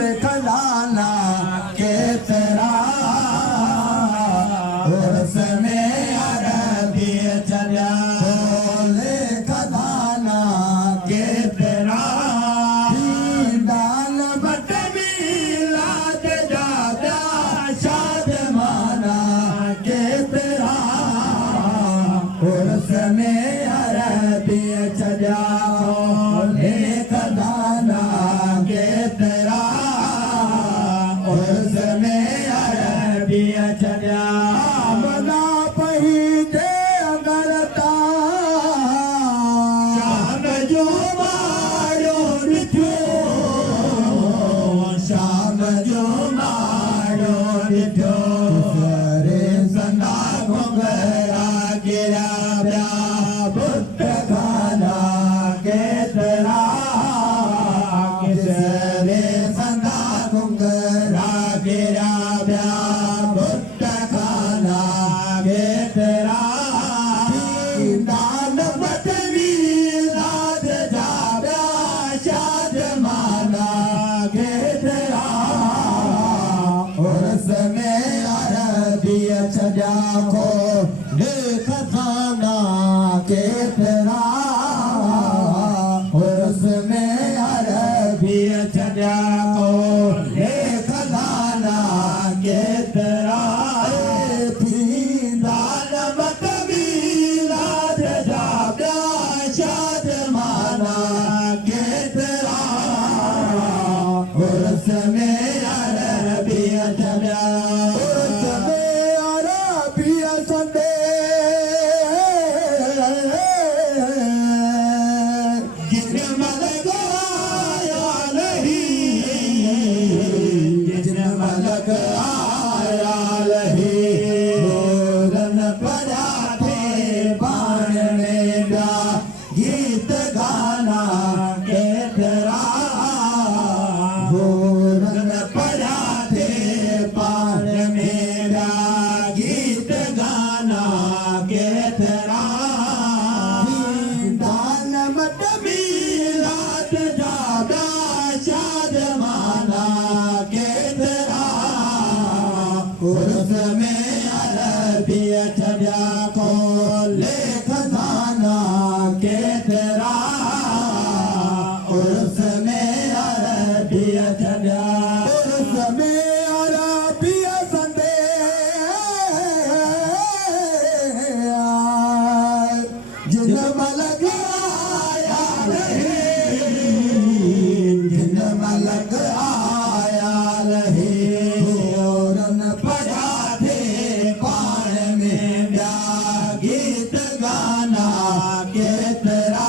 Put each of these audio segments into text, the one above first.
खजाना के तेरा उसमें अरबी चला बोले खजाना के तेरा दान बट मिलाद जादा शाद माना के तेरा उसमें अरबी चला बोले खजाना के तेरा उसमें अरबी चला बना पहिजे अगरता शाम जो मारो निठो शाम जो मारो निठो सरे सना घोगरा गिरा ब्या बुद्ध खाना के तेरा सरे सना घोगरा गिरा ब्या बुद्ध खाना के तेरा दान मत मिलाद जाब्या शाद माना के तेरा उसमें अरबी सजा को खजाना के तेरा उसमें अरबी सजा को खजाना के तेरा दान मत मिलाद जाब्या शाद माना के तेरा उसमें अरबी सजा उसमें अरबी संदे जिसने मल गाया नहीं जिसने मल आया नहीं भोरन पड़ा थे बाण में गा गीत गाना के तेरा भोरन पड़ा थे बाण में गा गीत गाना के तेरा दान मत मिलाद जादा शाद माना के तेरा उसमें अरबी सजा को खजाना के तेरा उसमें अरबी सजा उसमें अरबी संदे जिन मलक आया नहीं जिन मलक आया नहीं भोरन पड़ा थे बाण में ब्या गीत गाना के तेरा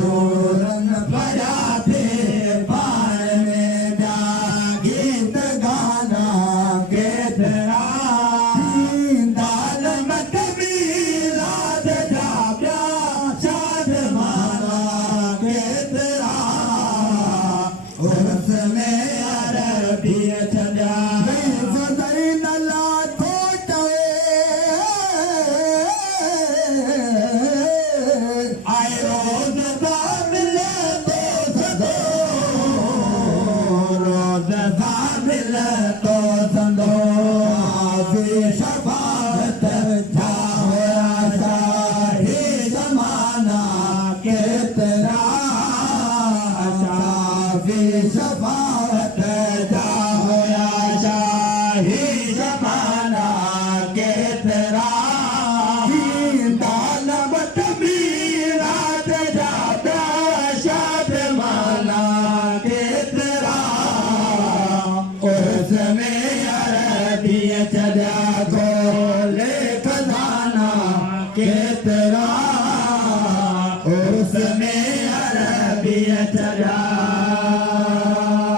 भोरन पड़ा थे बाण में ब्या गीत गाना के तेरा दान मत मिलाद जाब्या शाद माना के तेरा उसमें अरबी सजा सदरी नला थोटवे आए रोज दा मिले तो सदो रोज दा मिले तो सदो शफात जाया शाही जमाना के तेरा शाफी शफात जाया शाही जमाना के तेरा दान मत मिलाद जाब्या शाद माना के तेरा उसमें अरबी सजा को खजाना के तेरा उसमें अरबी सजा